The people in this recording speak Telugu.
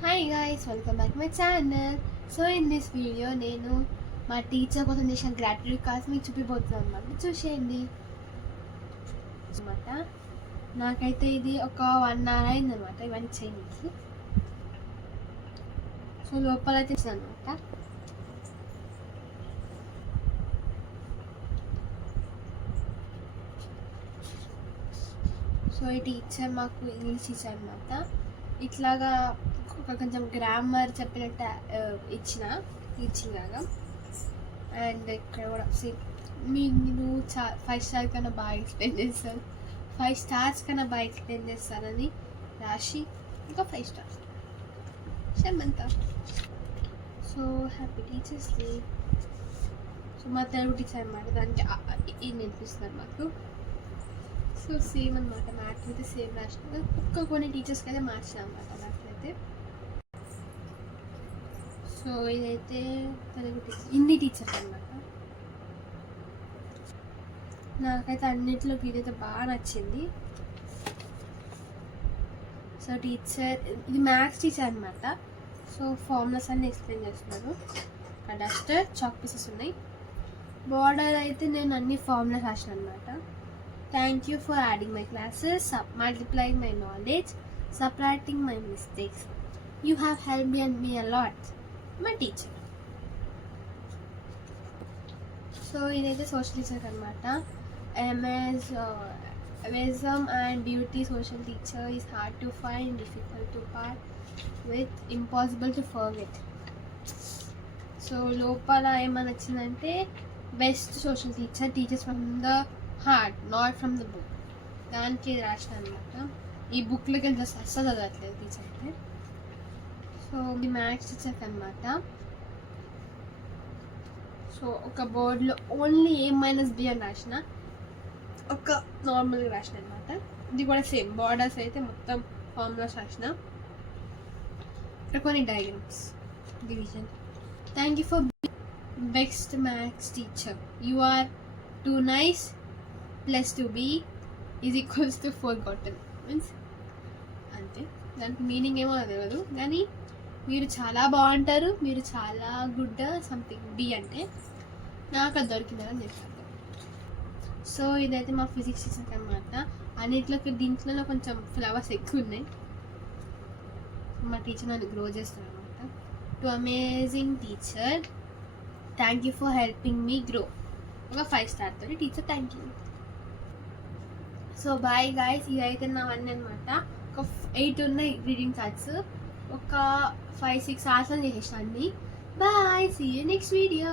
Hi guys, welcome back my channel. So in this video నేను మా టీచర్ కోసం చేసిన గ్రాట్యుటీ కార్డ్స్ మీకు చూపిపోతున్నాను అనమాట. చూసేయండి అనమాట. నాకైతే ఇది ఒక 1 hour అయిందనమాట ఇవన్నీ చేయడానికి. సో లోపల అయితే అనమాట. సో ఈ టీచర్ మాకు ఇంగ్లీష్ టీచర్ అనమాట. ఇట్లాగా కొంచెం గ్రామర్ చెప్పినట్టు ఇచ్చిన టీచింగ్ లాగా. అండ్ ఇక్కడ కూడా మీరు 5 stars కన్నా బాగా ఎక్స్ప్లెయిన్ చేస్తారు, 5 stars కన్నా బాగా ఎక్స్ప్లెయిన్ చేస్తారని రాశి ఇంకా 5 stars Shamantha. So happy teachers day. So మా తెలుగు టీచర్ అనమాట, దానికి ఇది నేర్పిస్తున్నారు మాకు. సో సేమ్ అనమాట, మ్యాథ్స్ అయితే సేమ్ రాసిన, కొన్ని టీచర్స్కి అయితే మార్చిన అనమాట మ్యాథ్స్ అయితే. సో ఇదైతే తెలుగు టీచర్, హిందీ టీచర్ అనమాట. నాకైతే అన్నింటిలోకి ఇదైతే బాగా నచ్చింది. సో టీచర్ ఇది మ్యాథ్స్ టీచర్ అనమాట. సో ఫార్ములాస్ అన్నీ ఎక్స్ప్లెయిన్ చేస్తున్నారు. డస్టర్, చాక్ పీసెస్ ఉన్నాయి. బార్డర్ అయితే నేను అన్ని ఫార్ములాస్ రాసిన అనమాట. Thank you for adding my classes, multiplying my knowledge, subtracting my mistakes. You have helped me a lot, my teacher. So ఇదైతే సోషల్ టీచర్ అనమాట. MS wisdom and beauty social teacher is hard to find, difficult to part with, impossible to forget. So లోపల ఏమని వచ్చిందంటే best social teacher, teachers from the heart, not from the book. దానికి రాసిన అనమాట. ఈ బుక్లోకి వెళ్ళి జస్ట్ అస్సలు చదవట్లేదు టీచర్ అయితే. సో మీ మ్యాథ్స్ టీచర్ అనమాట. సో ఒక బోర్డులో ఓన్లీ A - B అని రాసిన, ఒక నార్మల్గా రాసిన అనమాట. ఇది కూడా సేమ్ బార్డర్స్ అయితే మొత్తం ఫార్ములాస్ రాసిన. ఇక్కడ కొన్ని diagrams, division. Thank you for best maths teacher. You are too nice plus 2b is equals to forgotten. Means అంతే, దానికి మీనింగ్ ఏమో తెలియదు కానీ మీరు చాలా బాగుంటారు, మీరు చాలా గుడ్ సంథింగ్ బి అంటే నాకు అది దొరికిందని చెప్తాను. సో ఇదైతే మా ఫిజిక్స్ టీచర్ అనమాట. అన్నింటిలోకి దీంట్లో కొంచెం ఫ్లవర్స్ ఎక్కువ ఉన్నాయి. మా టీచర్ నన్ను గ్రో చేస్తారు అనమాట. To amazing teacher, thank you for helping me grow. ఒక 5 star తోటి teacher thank you. So bye guys, ఇదైతే నా వన్ అనమాట. ఒక 8 ఉన్నాయి గ్రీటింగ్ కార్డ్స్, ఒక 5-6 hours చేసేసాను అన్ని. Bye, see you next video.